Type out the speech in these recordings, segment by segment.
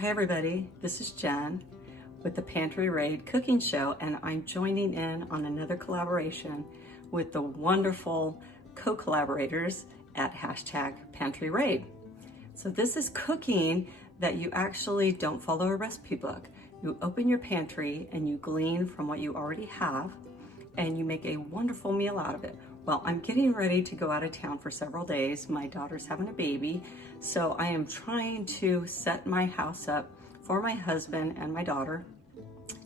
Hi everybody, this is Jen with the Pantry Raid Cooking Show, and I'm joining in on another collaboration with the wonderful co-collaborators at #Pantry Raid. So this is cooking that you actually don't follow a recipe book. You open your pantry and you glean from what you already have and you make a wonderful meal out of it. Well, I'm getting ready to go out of town for several days. My daughter's having a baby, so I am trying to set my house up for my husband and my daughter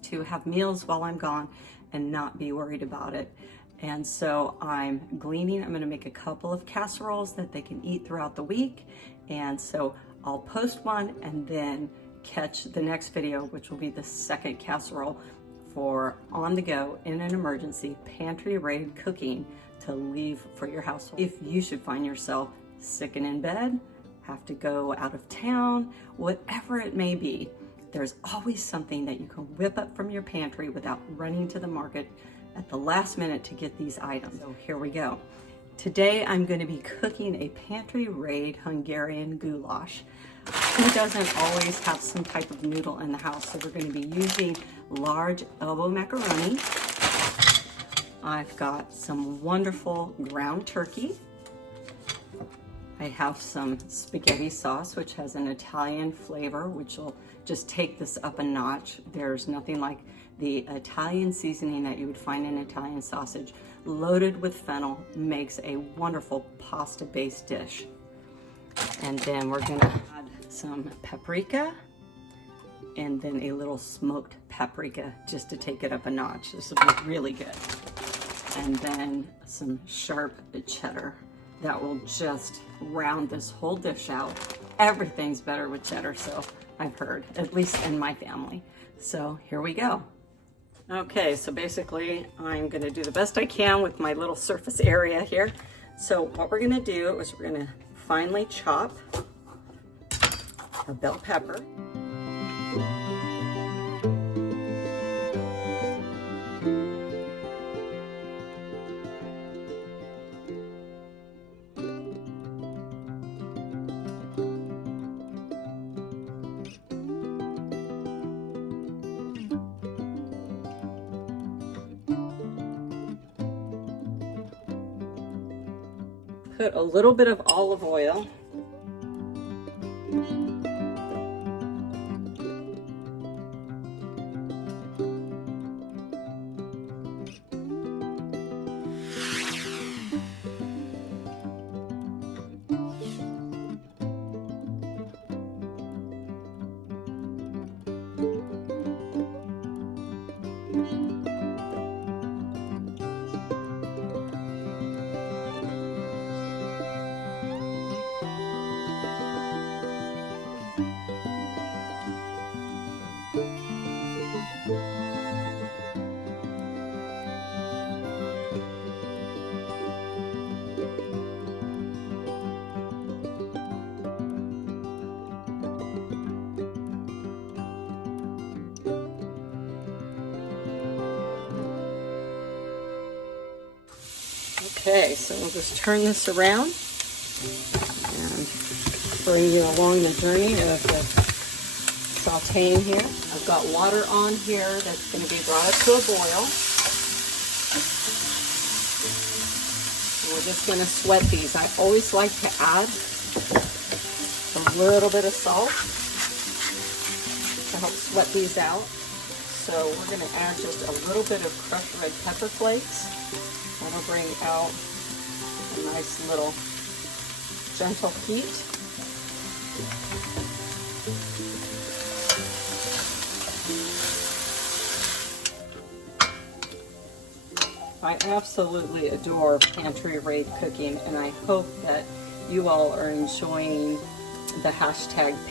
to have meals while I'm gone and not be worried about it. And so I'm gleaning. I'm going to make a couple of casseroles that they can eat throughout the week. And so I'll post one and then catch the next video, which will be the second casserole for on the go in an emergency pantry raid cooking to leave for your household. If you should find yourself sick and in bed, have to go out of town, whatever it may be, there's always something that you can whip up from your pantry without running to the market at the last minute to get these items. So here we go. Today I'm going to be cooking a pantry raid Hungarian goulash. Who doesn't always have some type of noodle in the house? So we're going to be using large elbow macaroni. I've got some wonderful ground turkey. I have some spaghetti sauce, which has an Italian flavor, which will just take this up a notch. There's nothing like the Italian seasoning that you would find in Italian sausage. Loaded with fennel, makes a wonderful pasta-based dish. And then we're gonna add some paprika and then a little smoked paprika just to take it up a notch. This will be really good. And then some sharp cheddar. That will just round this whole dish out. Everything's better with cheddar, so I've heard, at least in my family. So here we go. Okay, so basically I'm gonna do the best I can with my little surface area here. So what we're gonna do is we're gonna finely chop a bell pepper. Put a little bit of olive oil. Okay, so we'll just turn this around and bring you along the journey of the sauteing here. I've got water on here that's going to be brought up to a boil. And we're just going to sweat these. I always like to add a little bit of salt to help sweat these out. So we're going to add just a little bit of crushed red pepper flakes. That'll bring out a nice little gentle heat. I absolutely adore pantry raid cooking, and I hope that you all are enjoying the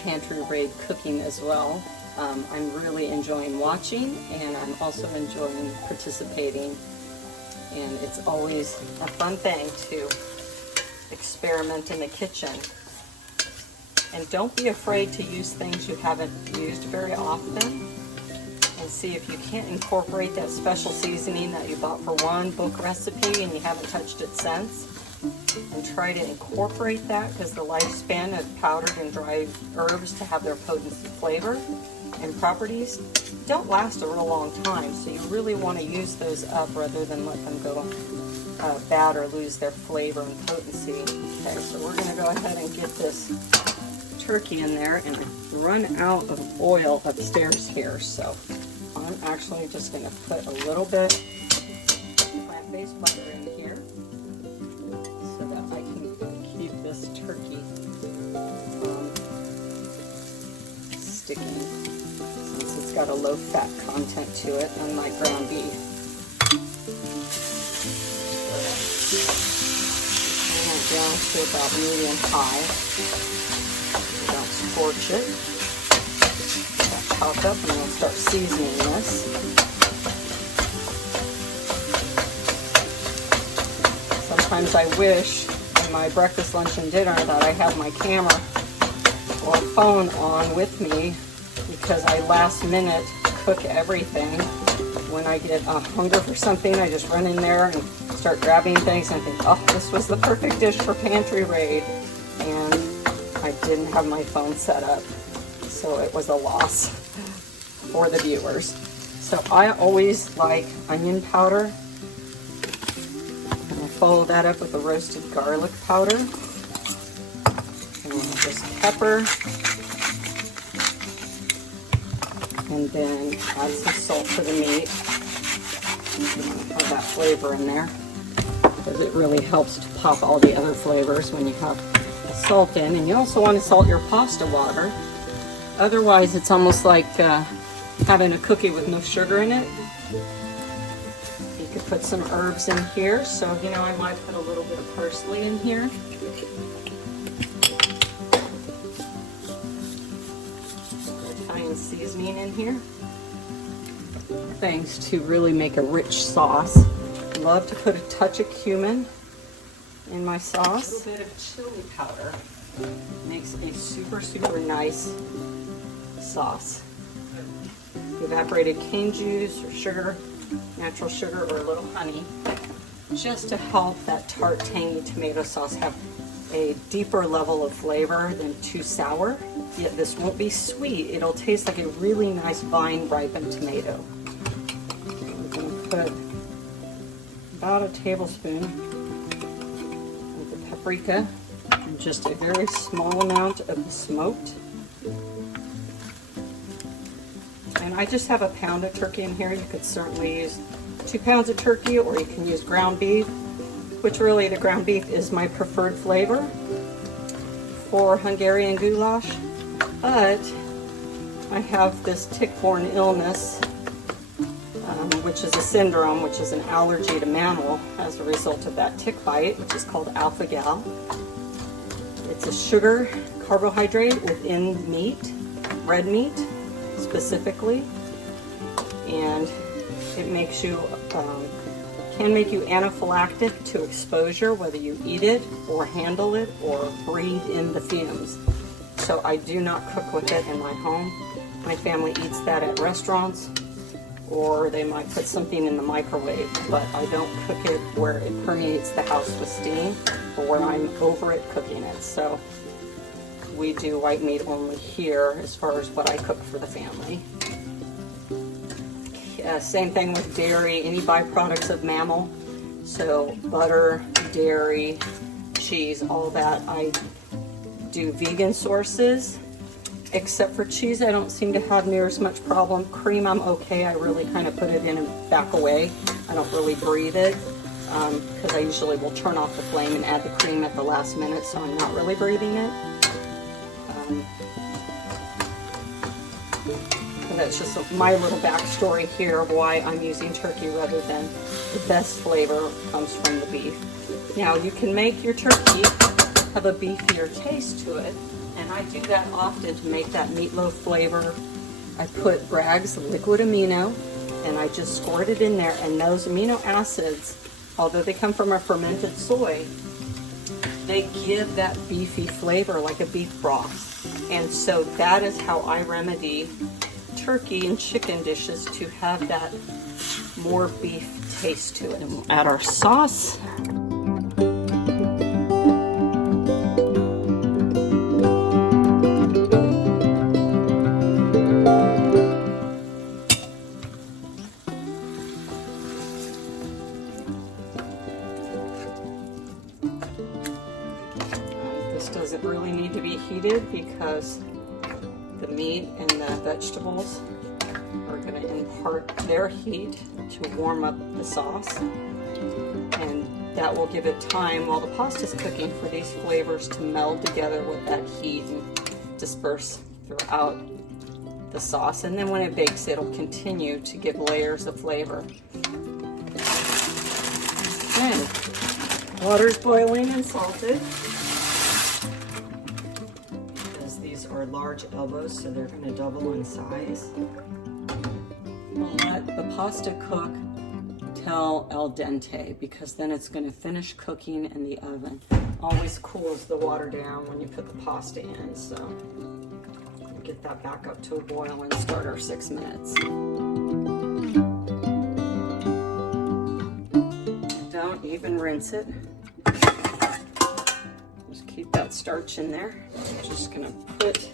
#Pantry Raid cooking as well. I'm really enjoying watching, and I'm also enjoying participating. And it's always a fun thing to experiment in the kitchen. And don't be afraid to use things you haven't used very often. And see if you can't incorporate that special seasoning that you bought for one book recipe and you haven't touched it since. and try to incorporate that, because the lifespan of powdered and dried herbs to have their potency, flavor, and properties don't last a real long time. So you really want to use those up rather than let them go bad or lose their flavor and potency. Okay, so we're going to go ahead and get this turkey in there, and I've run out of oil upstairs here, so I'm actually just going to put a little bit of plant-based butter in here so that I can keep this turkey sticking, since it's got a low fat content to it, unlike ground beef. Turn it down to about medium high. Don't scorch it. That popped up, and we'll start seasoning this. Sometimes I wish in my breakfast, lunch, and dinner that I have my camera or phone on with me, because I last minute cook everything. When I get a hunger for something, I just run in there and start grabbing things and think, oh, this was the perfect dish for Pantry Raid. And I didn't have my phone set up, so it was a loss for the viewers. So I always like onion powder, and I follow that up with a roasted garlic powder, and just pepper, and then add some salt to the meat. You want to have that flavor in there, because it really helps to pop all the other flavors when you have salt in. And you also want to salt your pasta water, otherwise it's almost like having a cookie with no sugar in it. You could put some herbs in here, so I might put a little bit of parsley in here. Italian seasoning in here, things to really make a rich sauce. Love to put a touch of cumin in my sauce. A little bit of chili powder makes a super nice sauce. Evaporated cane juice or sugar, natural sugar, or a little honey, just to help that tart, tangy tomato sauce have a deeper level of flavor than too sour. Yet this won't be sweet. It'll taste like a really nice vine-ripened tomato. I'm going to put about a tablespoon of the paprika and just a very small amount of the smoked. And I just have a pound of turkey in here. You could certainly use 2 pounds of turkey, or you can use ground beef, which really the ground beef is my preferred flavor for Hungarian goulash. But I have this tick-borne illness, which is a syndrome, which is an allergy to mammal as a result of that tick bite, which is called alpha-gal. It's a sugar carbohydrate within meat, red meat specifically, and it makes you can make you anaphylactic to exposure, whether you eat it or handle it or breathe in the fumes. So I do not cook with it in my home. My family eats that at restaurants, or they might put something in the microwave, but I don't cook it where it permeates the house with steam or where I'm over it cooking it. So we do white meat only here as far as what I cook for the family. Same thing with dairy, any byproducts of mammal. So butter, dairy, cheese, all that. I do vegan sources, except for cheese. I don't seem to have near as much problem. Cream, I'm okay. I really kind of put it in and back away. I don't really breathe it, because I usually will turn off the flame and add the cream at the last minute, so I'm not really breathing it. So that's just my little backstory here of why I'm using turkey rather than the best flavor comes from the beef. Now you can make your turkey have a beefier taste to it, and I do that often to make that meatloaf flavor. I put Bragg's liquid amino, and I just squirt it in there, and those amino acids, although they come from a fermented soy, they give that beefy flavor like a beef broth. And so that is how I remedy turkey and chicken dishes, to have that more beef taste to it. And we'll add our sauce. overheated because the meat and the vegetables are going to impart their heat to warm up the sauce, and that will give it time while the pasta is cooking for these flavors to meld together with that heat and disperse throughout the sauce. And then when it bakes, it'll continue to give layers of flavor. Okay, water's boiling and salted. Because these are large elbows, so they're going to double in size. We'll let the pasta cook till al dente, because then it's going to finish cooking in the oven. Always cools the water down when you put the pasta in, so we'll get that back up to a boil and start our 6 minutes. Don't even rinse it. Just keep that starch in there. I'm just going to put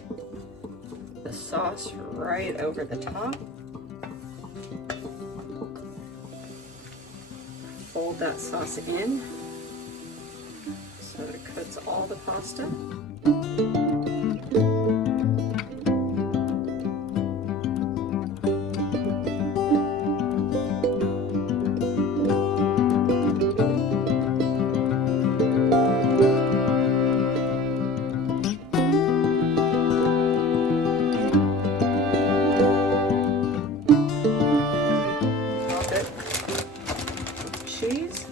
the sauce right over the top. Fold that sauce in so that it coats all the pasta. Cheese.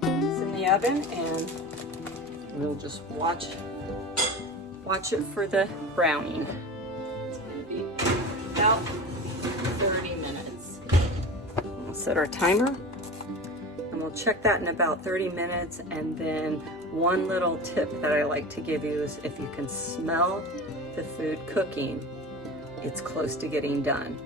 It's in the oven, and we'll just watch it for the browning. About 30 minutes. We'll set our timer and we'll check that in about 30 minutes. And then one little tip that I like to give you is if you can smell the food cooking, it's close to getting done.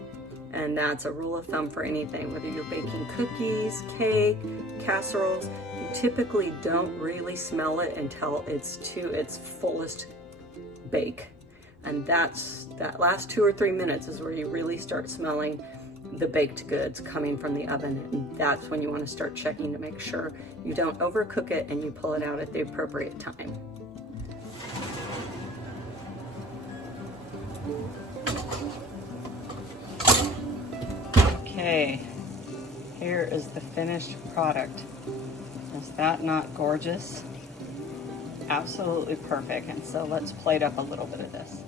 And that's a rule of thumb for anything, whether you're baking cookies, cake, casseroles. You typically don't really smell it until it's to its fullest bake. And that last 2 or 3 minutes is where you really start smelling the baked goods coming from the oven. And that's when you want to start checking to make sure you don't overcook it and you pull it out at the appropriate time. Okay, here is the finished product. Is that not gorgeous? Absolutely perfect. And so let's plate up a little bit of this.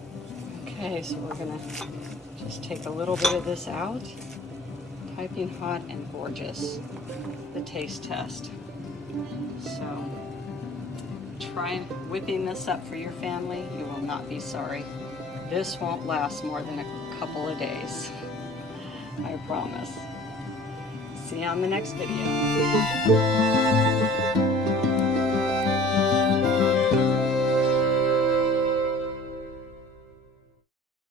Okay, so we're gonna just take a little bit of this out. Piping hot and gorgeous, the taste test. So try whipping this up for your family. You will not be sorry. This won't last more than a couple of days. I promise. See you on the next video.